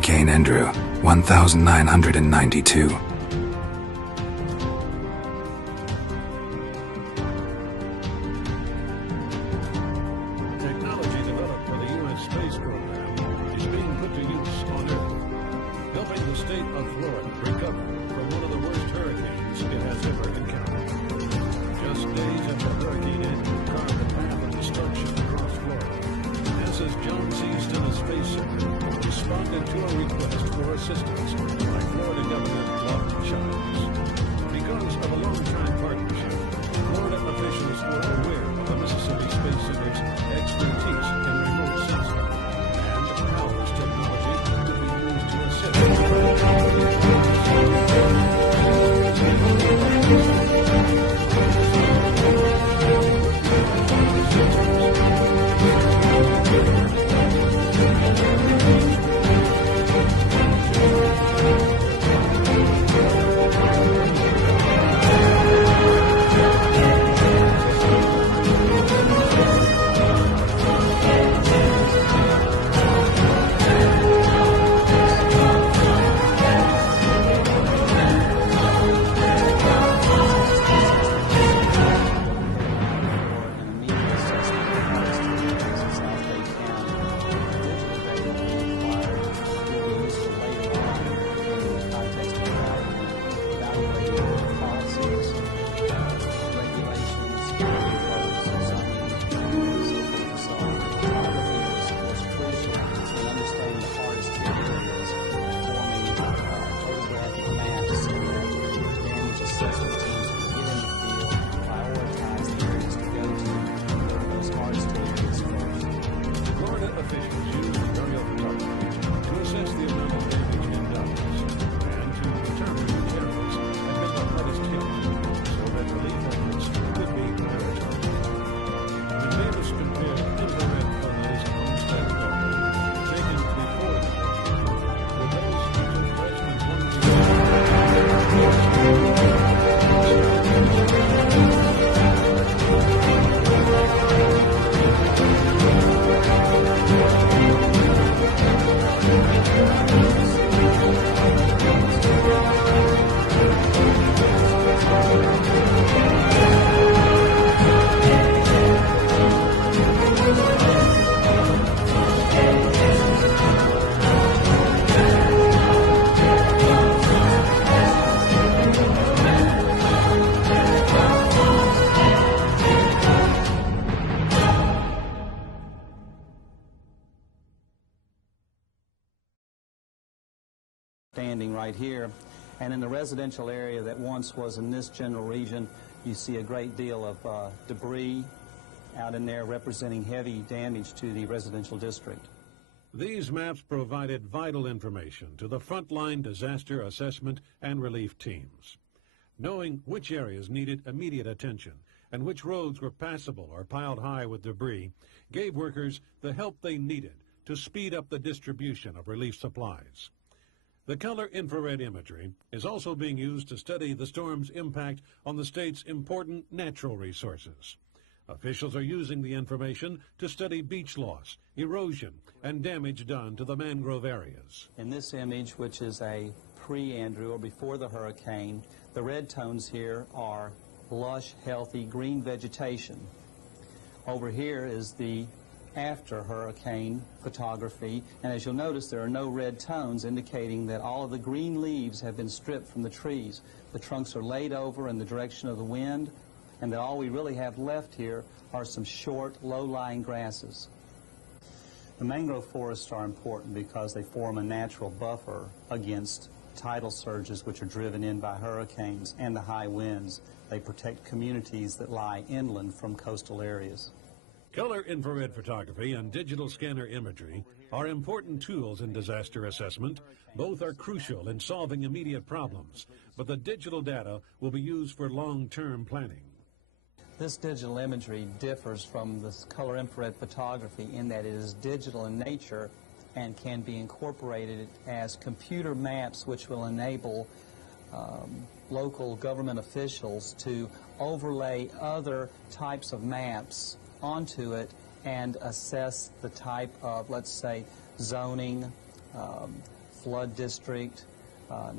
Hurricane Andrew, 1992. Technology developed for the U.S. space program is being put to use on Earth, helping the state of Florida recover from one of the worst hurricanes it has ever encountered. Just days after Hurricane Andrew carved a path of destruction across Florida, NASA's John C. Stennis Space Center responded to a request for assistance by Florida Governor Lawton Chiles. Because of a long-time partnership, Florida officials were aware of the Mississippi Space Center's expertise in remote sensing and how this technology could be used to assist. Standing right here, and in the residential area that once was in this general region, you see a great deal of debris out in there representing heavy damage to the residential district. These maps provided vital information to the frontline disaster assessment and relief teams. Knowing which areas needed immediate attention and which roads were passable or piled high with debris gave workers the help they needed to speed up the distribution of relief supplies. The color infrared imagery is also being used to study the storm's impact on the state's important natural resources. Officials are using the information to study beach loss, erosion, and damage done to the mangrove areas. In this image, which is a pre-Andrew or before the hurricane, the red tones here are lush, healthy green vegetation. Over here is the after hurricane photography, and as you'll notice, there are no red tones, indicating that all of the green leaves have been stripped from the trees. The trunks are laid over in the direction of the wind, and that all we really have left here are some short, low-lying grasses. The mangrove forests are important because they form a natural buffer against tidal surges which are driven in by hurricanes and the high winds. They protect communities that lie inland from coastal areas. Color infrared photography and digital scanner imagery are important tools in disaster assessment. Both are crucial in solving immediate problems, but the digital data will be used for long-term planning. This digital imagery differs from this color infrared photography in that it is digital in nature and can be incorporated as computer maps, which will enable local government officials to overlay other types of maps onto it and assess the type of, let's say, zoning, flood district,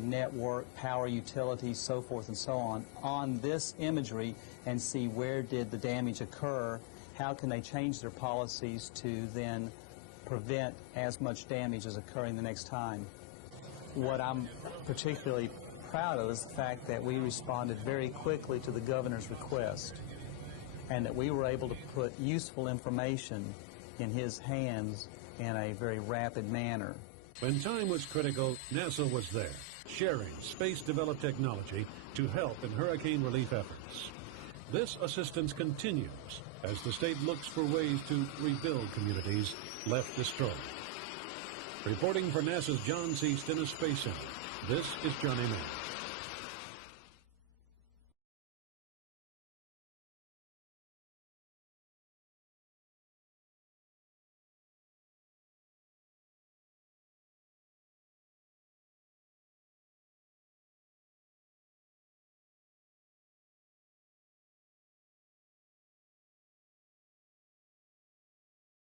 network, power utilities, so forth and so on this imagery and see where did the damage occur, how can they change their policies to then prevent as much damage as occurring the next time. What I'm particularly proud of is the fact that we responded very quickly to the governor's request and that we were able to put useful information in his hands in a very rapid manner. When time was critical, NASA was there, sharing space-developed technology to help in hurricane relief efforts. This assistance continues as the state looks for ways to rebuild communities left destroyed. Reporting for NASA's John C. Stennis Space Center, this is Johnny Mayer.